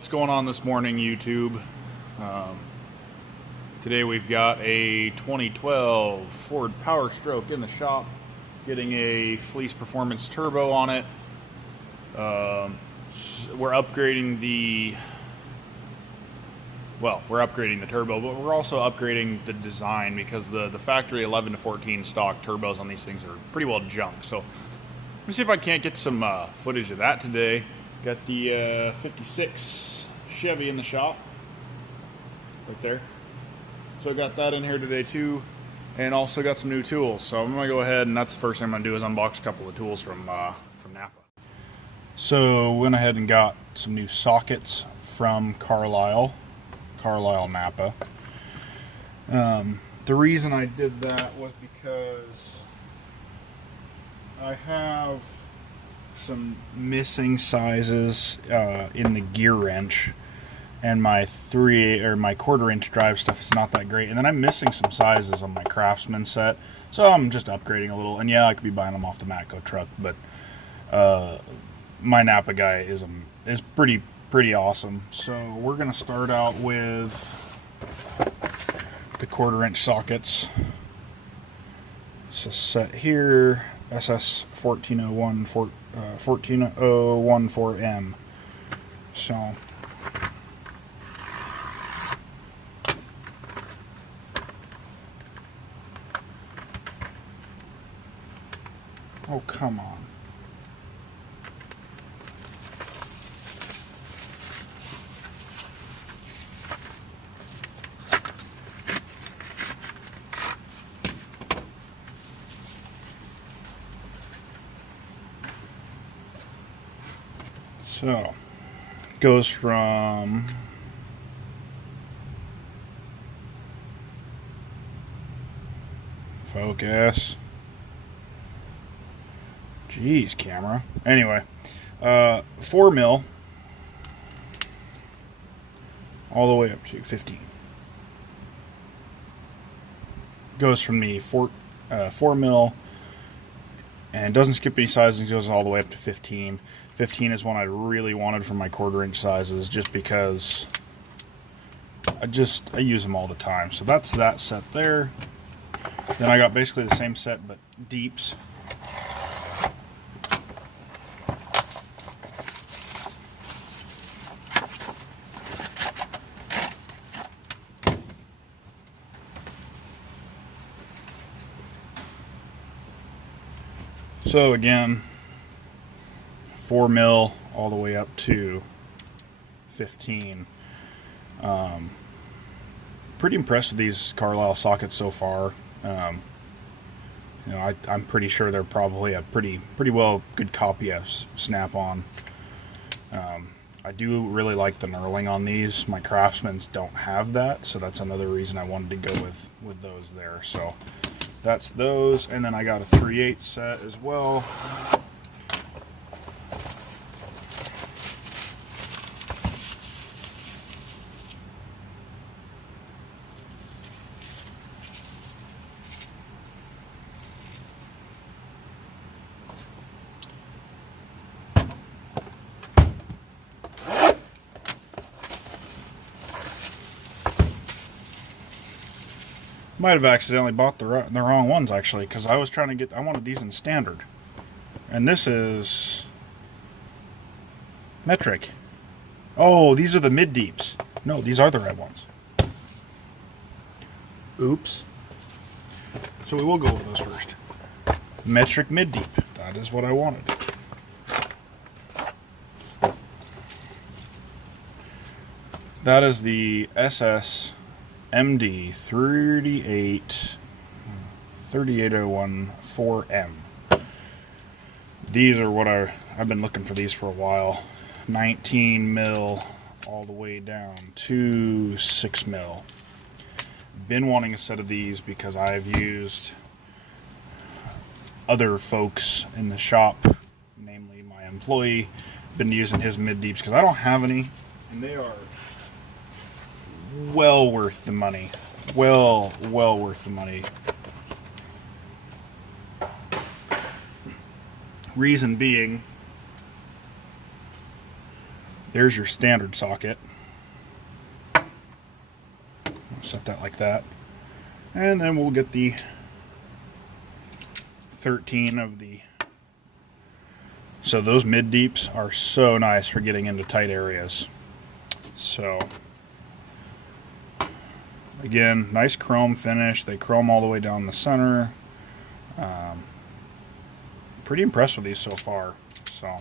What's going on this morning, YouTube? Today we've got a 2012 Ford Power Stroke in the shop, getting a Fleece Performance Turbo on it. We're upgrading the turbo, but we're also upgrading the design because the factory 11 to 14 stock turbos on these things are pretty well junk. So let me see if I can't get some footage of that today. Got the 56 Chevy in the shop right there, so I got that in here today too, and also got some new tools. So I'm gonna go ahead, and that's the first thing I'm gonna do is unbox a couple of tools from Napa. So went ahead and got some new sockets from Carlyle Napa. The reason I did that was because I have some missing sizes in the gear wrench, and my 1/4-inch drive stuff is not that great, and then I'm missing some sizes on my Craftsman set, so I'm just upgrading a little. And yeah, I could be buying them off the Matco truck, but my Napa guy is pretty awesome. So we're gonna start out with the 1/4-inch sockets. It's a set here, SS 14014M. So oh, come on. So, goes from focus. Jeez, camera. Anyway, 4 mil all the way up to 15. Goes from the 4 mil and doesn't skip any sizes. Goes all the way up to 15. 15 is one I really wanted for my 1/4-inch sizes, just because I use them all the time. So that's that set there. Then I got basically the same set but deeps. So again, 4 mil all the way up to 15. Pretty impressed with these Carlyle sockets so far. You know, I'm pretty sure they're probably a pretty well good copy of Snap-on. I do really like the knurling on these. My Craftsmans don't have that, so that's another reason I wanted to go with those there. So that's those, and then I got a 3/8 set as well. Might have accidentally bought the wrong ones, actually, because I was trying to I wanted these in standard, and this is metric. Oh, these are the mid deeps. No, these are the red ones. Oops. So we will go with those first. Metric mid deep. That is what I wanted. That is the SS MD 38014 M. These are what I've been looking for these for a while. 19 mil all the way down to 6 mil. Been wanting a set of these because I've used other folks in the shop, namely my employee, been using his mid deeps because I don't have any, and they are well worth the money. Well worth the money. Reason being, There's your standard socket. Set that like that. And then we'll get the 13 of the... So those mid deeps are so nice for getting into tight areas. So again, nice chrome finish. They chrome all the way down the center. Pretty impressed with these so far. So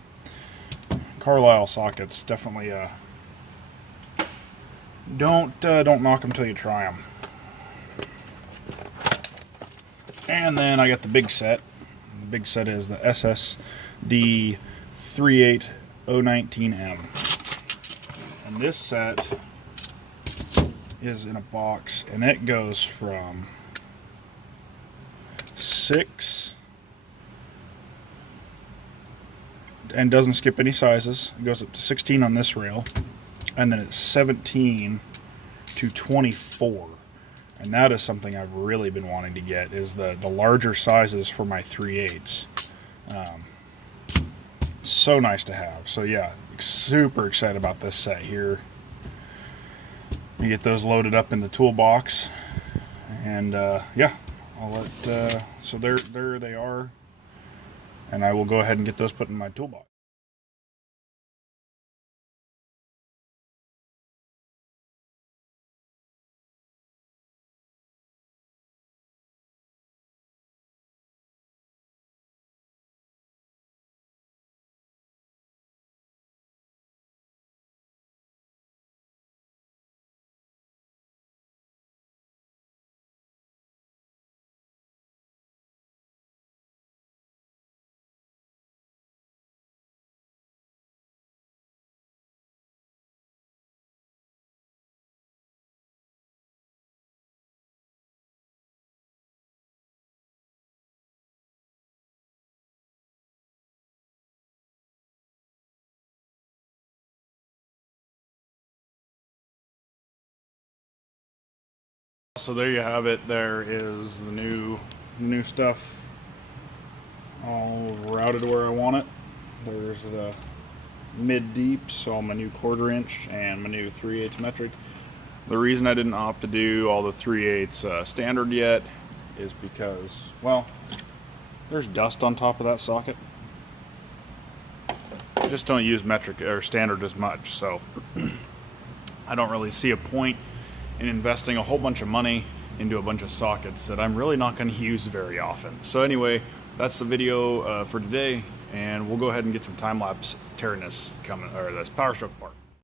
Carlyle sockets, definitely don't knock them till you try them. And then I got the big set. The big set is the SSD 38019M. And this set is in a box, and it goes from 6 and doesn't skip any sizes. It goes up to 16 on this rail, and then it's 17 to 24. And that is something I've really been wanting to get, is the larger sizes for my 3/8. So nice to have. So yeah, super excited about this set here. You get those loaded up in the toolbox, and yeah, I'll let. So there they are, and I will go ahead and get those put in my toolbox. So there you have it. There is the new stuff all routed where I want it. There's the mid deep, so my new 1/4 inch and my new 3/8 metric. The reason I didn't opt to do all the 3/8 standard yet is because, well, there's dust on top of that socket. I just don't use metric or standard as much, so I don't really see a point in investing a whole bunch of money into a bunch of sockets that I'm really not going to use very often. So anyway, that's the video for today, and we'll go ahead and get some time lapse tearing this power stroke apart.